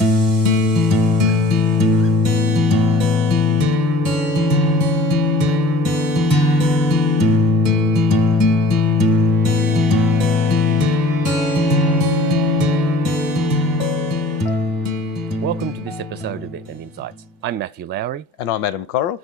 Welcome to this episode of Vietnam Insights. I'm Matthew Lowry. And I'm Adam Correll.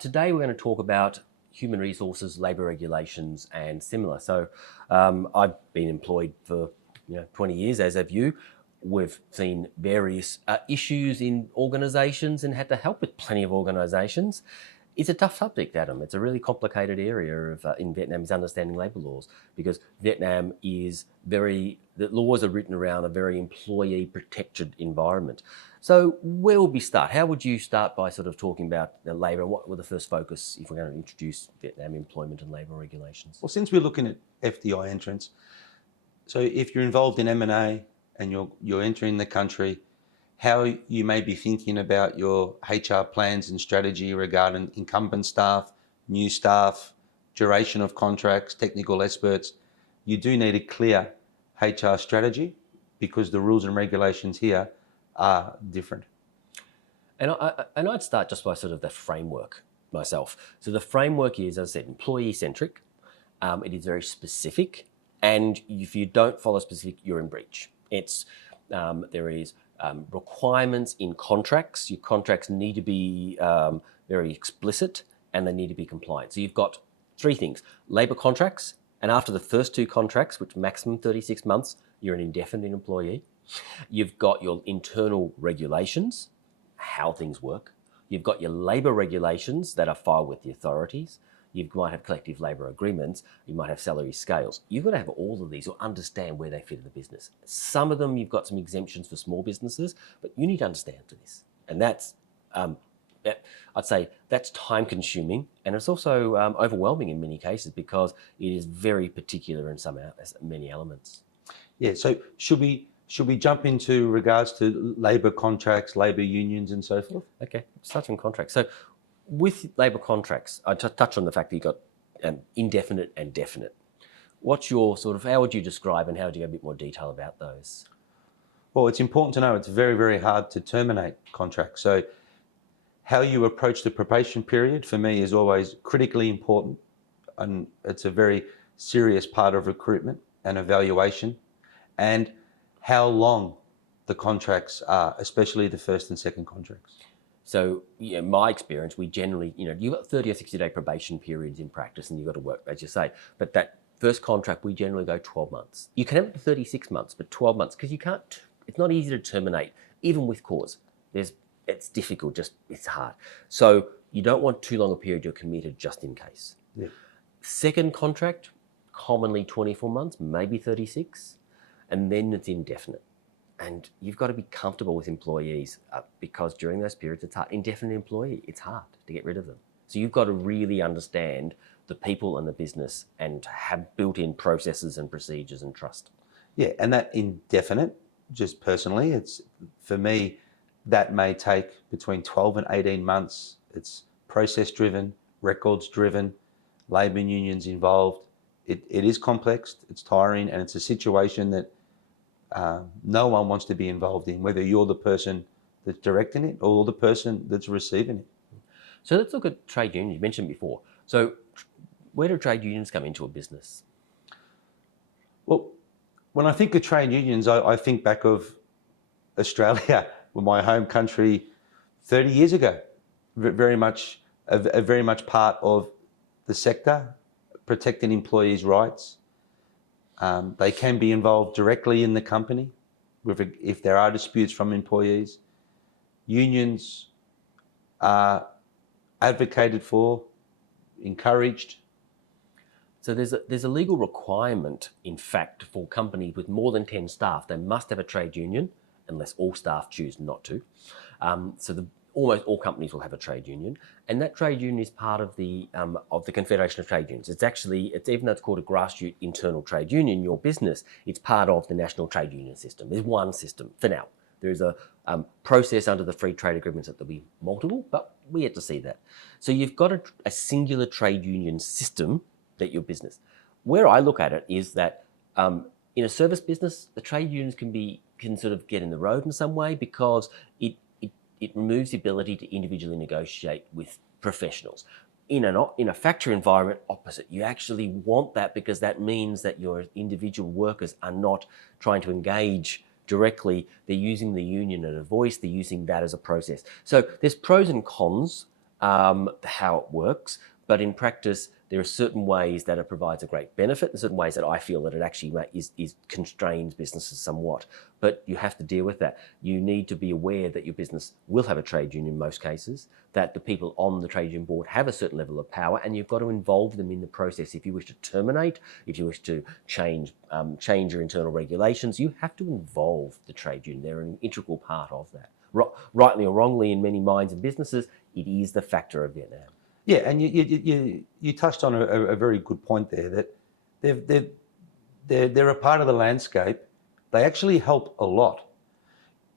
Today we're going to talk about human resources, labour regulations and similar. So I've been employed for 20 years, as have you. We've seen various issues in organisations and had to help with plenty of organisations. It's a tough subject, Adam. It's a really complicated area in Vietnam is understanding labour laws, because Vietnam is the laws are written around a very employee protected environment. So where would we start? How would you start by sort of talking about the labour, and what were the first focus if we're going to introduce Vietnam employment and labour regulations? Well, since we're looking at FDI entrants, so if you're involved in M&A and you're entering the country, how you may be thinking about your HR plans and strategy regarding incumbent staff, new staff, duration of contracts, technical experts. You do need a clear HR strategy because the rules and regulations here are different. And I'd start just by sort of the framework myself. So the framework is, as I said, employee-centric. It is very specific, and if you don't follow specific, you're in breach. There is requirements in contracts. Your contracts need to be very explicit and they need to be compliant. So you've got three things: labour contracts, and after the first two contracts, which maximum 36 months, you're an indefinite employee. You've got your internal regulations, how things work. You've got your labour regulations that are filed with the authorities. You might have collective labour agreements. You might have salary scales. You've got to have all of these or understand where they fit in the business. Some of them, you've got some exemptions for small businesses, but you need to understand this. And that's, I'd say that's time consuming, and it's also overwhelming in many cases because it is very particular in many elements. Yeah, so should we jump into regards to labour contracts, labour unions and so forth? Okay, start on contracts. So with labour contracts, I touch on the fact that you've got indefinite and definite. What's your how would you describe and how would you go a bit more detail about those? Well, it's important to know it's very, very hard to terminate contracts. So how you approach the probation period for me is always critically important, and it's a very serious part of recruitment and evaluation, and how long the contracts are, especially the first and second contracts. So, my experience, we generally, you've got 30 or 60-day probation periods in practice and you've got to work, as you say. But that first contract, we generally go 12 months. You can have it for 36 months, but 12 months, because it's not easy to terminate, even with cause. It's difficult, it's hard. So you don't want too long a period you're committed just in case. Yeah. Second contract, commonly 24 months, maybe 36, and then it's indefinite. And you've got to be comfortable with employees because during those periods, it's hard. Indefinite employee, it's hard to get rid of them. So you've got to really understand the people and the business and have built-in processes and procedures and trust. Yeah, and that indefinite, just personally, it's for me, that may take between 12 and 18 months. It's process-driven, records-driven, labour unions involved. It is complex, it's tiring, and it's a situation that no one wants to be involved in, whether you're the person that's directing it or the person that's receiving it. So let's look at trade unions. You mentioned before. So where do trade unions come into a business? Well, when I think of trade unions, I think back of Australia, my home country, 30 years ago. Very much part of the sector, protecting employees' rights. They can be involved directly in the company if there are disputes from employees. Unions are advocated for, encouraged. So there's a legal requirement, in fact, for companies with more than 10 staff. They must have a trade union, unless all staff choose not to. Almost all companies will have a trade union, and that trade union is part of the Confederation of Trade Unions. It's even though it's called a grassroots internal trade union, your business, it's part of the national trade union system. There's one system for now. There is a process under the free trade agreements that there'll be multiple, but we yet to see that. So you've got a singular trade union system that your business. Where I look at it is that in a service business, the trade unions can be can sort of get in the road in some way because it removes the ability to individually negotiate with professionals. In a factory environment, opposite. You actually want that because that means that your individual workers are not trying to engage directly. They're using the union as a voice. They're using that as a process. So there's pros and cons how it works, but in practice, there are certain ways that it provides a great benefit and certain ways that I feel that it actually is constrains businesses somewhat. But you have to deal with that. You need to be aware that your business will have a trade union in most cases, that the people on the trade union board have a certain level of power, and you've got to involve them in the process. If you wish to terminate, if you wish to change your internal regulations, you have to involve the trade union. They're an integral part of that. Rightly or wrongly, in many minds and businesses, it is the factor of Vietnam. Yeah, and you touched on a very good point there, that they're a part of the landscape. They actually help a lot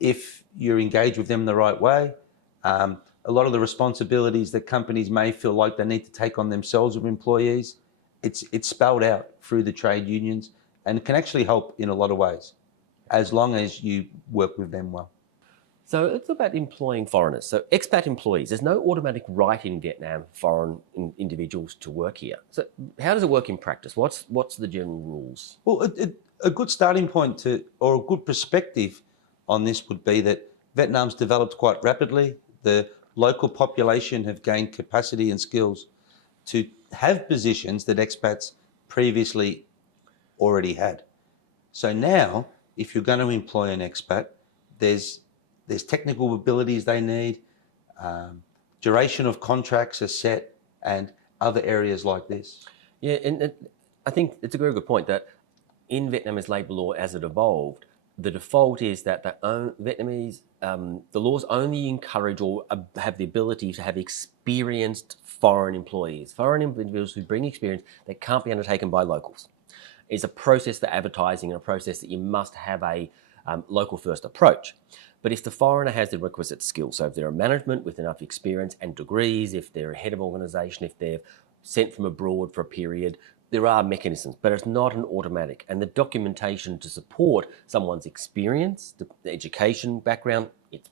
if you're engaged with them the right way. A lot of the responsibilities that companies may feel like they need to take on themselves with employees, it's spelled out through the trade unions and can actually help in a lot of ways, as long as you work with them well. So it's about employing foreigners. So expat employees, there's no automatic right in Vietnam for foreign individuals to work here. So how does it work in practice? What's the general rules? Well, a good starting point or a good perspective on this would be that Vietnam's developed quite rapidly. The local population have gained capacity and skills to have positions that expats previously already had. So now, if you're going to employ an expat, there's technical abilities they need, duration of contracts are set, and other areas like this. Yeah, and I think it's a very good point that in Vietnamese labour law as it evolved, the default is that the laws only encourage or have the ability to have experienced foreign employees, foreign individuals who bring experience that can't be undertaken by locals. It's a process for advertising and a process that you must have a local first approach. But if the foreigner has the requisite skills, so if they're a management with enough experience and degrees, if they're a head of organisation, if they're sent from abroad for a period, there are mechanisms, but it's not an automatic. And the documentation to support someone's experience, the education background, it's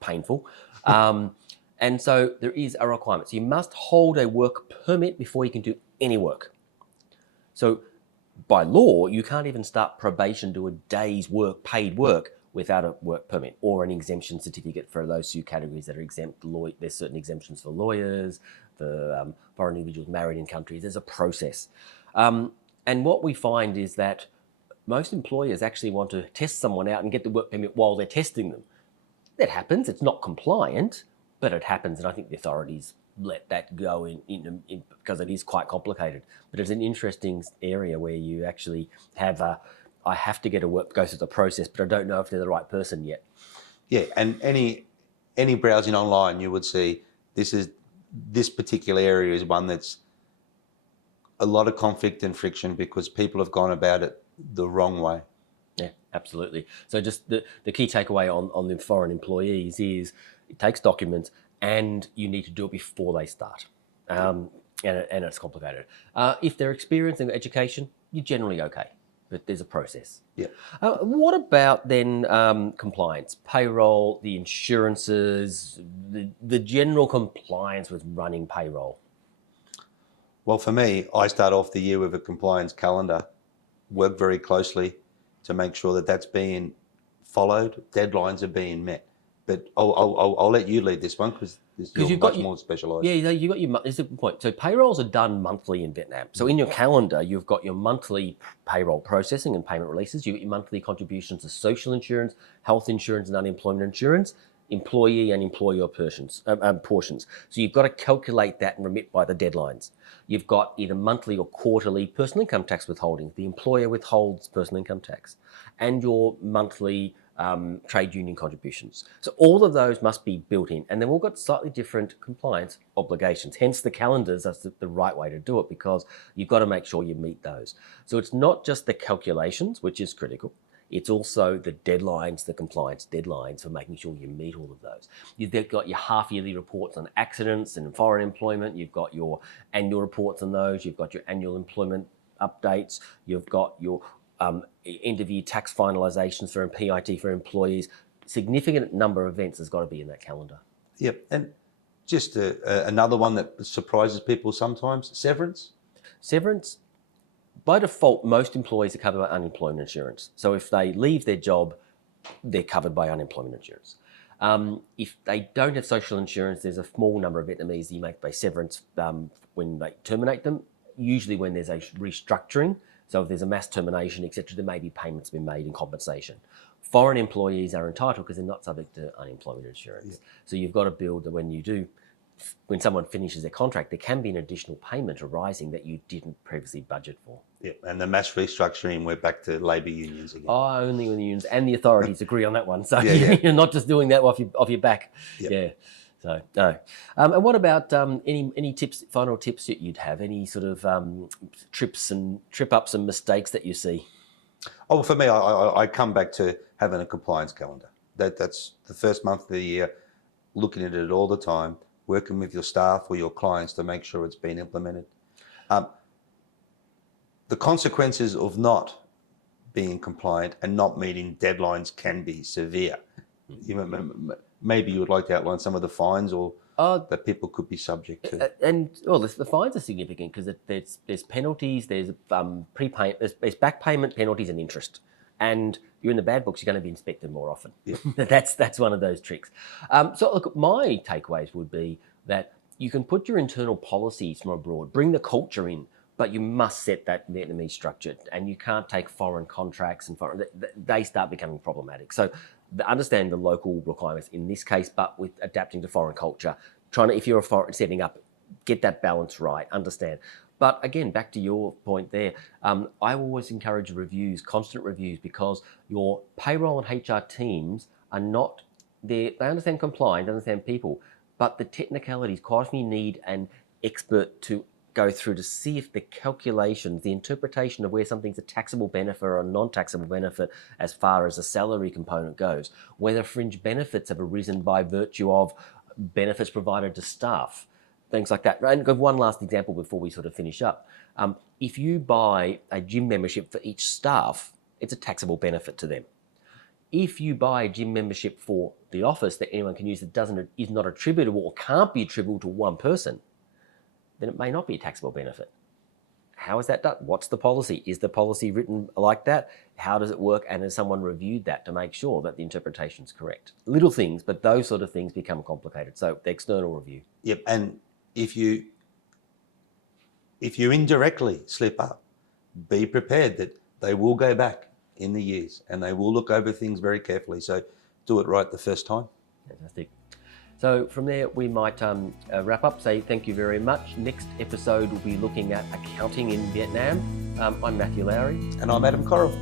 painful. And so there is a requirement. So you must hold a work permit before you can do any work. So by law, you can't even start probation, do a day's work, paid work, without a work permit or an exemption certificate for those few categories that are exempt. There's certain exemptions for lawyers, for foreign individuals married in countries. There's a process. And what we find is that most employers actually want to test someone out and get the work permit while they're testing them. That happens. It's not compliant, but it happens. And I think the authorities let that go in because it is quite complicated. But it's an interesting area where you actually have I have to go through the process, but I don't know if they're the right person yet. Yeah, and any browsing online, you would see this particular area is one that's a lot of conflict and friction because people have gone about it the wrong way. Yeah, absolutely. So just the key takeaway on the foreign employees is it takes documents and you need to do it before they start. And it's complicated. If they're experienced in education, you're generally okay. But there's a process. Yeah. What about then compliance, payroll, the insurances, the general compliance with running payroll? Well, for me, I start off the year with a compliance calendar, work very closely to make sure that that's being followed, deadlines are being met. But I'll let you lead this one because you're much more specialised. Yeah, you got your. It's a good point. So payrolls are done monthly in Vietnam. So in your calendar, you've got your monthly payroll processing and payment releases. You've got your monthly contributions to social insurance, health insurance, and unemployment insurance, employee and employer portions. So you've got to calculate that and remit by the deadlines. You've got either monthly or quarterly personal income tax withholding. The employer withholds personal income tax, and your monthly trade union contributions. So all of those must be built in, and they've all got slightly different compliance obligations. Hence the calendars, that's the right way to do it because you've got to make sure you meet those. So it's not just the calculations, which is critical. It's also the deadlines, the compliance deadlines for making sure you meet all of those. You've got your half-yearly reports on accidents and foreign employment. You've got your annual reports on those. You've got your annual employment updates. You've got your end of year tax finalisations for PIT for employees. Significant number of events has got to be in that calendar. Yep. And just another one that surprises people sometimes, severance. Severance, by default, most employees are covered by unemployment insurance. So if they leave their job, they're covered by unemployment insurance. If they don't have social insurance, there's a small number of Vietnamese that you make pay severance when they terminate them, usually when there's a restructuring. So if there's a mass termination, etc., there may be payments being made in compensation. Foreign employees are entitled because they're not subject to unemployment insurance. Yeah. So you've got to build that when someone finishes their contract, there can be an additional payment arising that you didn't previously budget for. Yeah, and the mass restructuring, we're back to labour unions again. Oh, only when the unions and the authorities agree on that one. So you're not just doing that off your back. Yep. Yeah. So no. And what about any tips, final tips that you'd have? Any sort of trip ups and mistakes that you see? Oh, for me, I come back to having a compliance calendar. That's the first month of the year, looking at it all the time, working with your staff or your clients to make sure it's been implemented. The consequences of not being compliant and not meeting deadlines can be severe. Maybe you would like to outline some of the fines or that people could be subject to. And the fines are significant because there's penalties, there's prepayment, there's back payment, penalties, and interest. And you're in the bad books, you're going to be inspected more often. Yeah. That's one of those tricks. So look, my takeaways would be that you can put your internal policies from abroad, bring the culture in, but you must set that Vietnamese structure, and you can't take foreign contracts and they start becoming problematic. So understand the local requirements in this case, but with adapting to foreign culture, if you're a foreign setting up, get that balance right, understand. But again, back to your point there, I always encourage reviews, constant reviews, because your payroll and HR teams are not there. They understand compliance, understand people, but the technicalities, quite often you need an expert to go through to see if the calculations, the interpretation of where something's a taxable benefit or a non-taxable benefit as far as a salary component goes, whether fringe benefits have arisen by virtue of benefits provided to staff, things like that. And one last example before we sort of finish up. If you buy a gym membership for each staff, it's a taxable benefit to them. If you buy a gym membership for the office that anyone can use that is not attributable or can't be attributable to one person, then it may not be a taxable benefit. How is that done? What's the policy? Is the policy written like that? How does it work? And has someone reviewed that to make sure that the interpretation is correct? Little things, but those sort of things become complicated. So the external review. Yep, and if you indirectly slip up, be prepared that they will go back in the years and they will look over things very carefully. So do it right the first time. Fantastic. So from there, we might wrap up, say thank you very much. Next episode, we'll be looking at accounting in Vietnam. I'm Matthew Lowry. And I'm Adam Correll.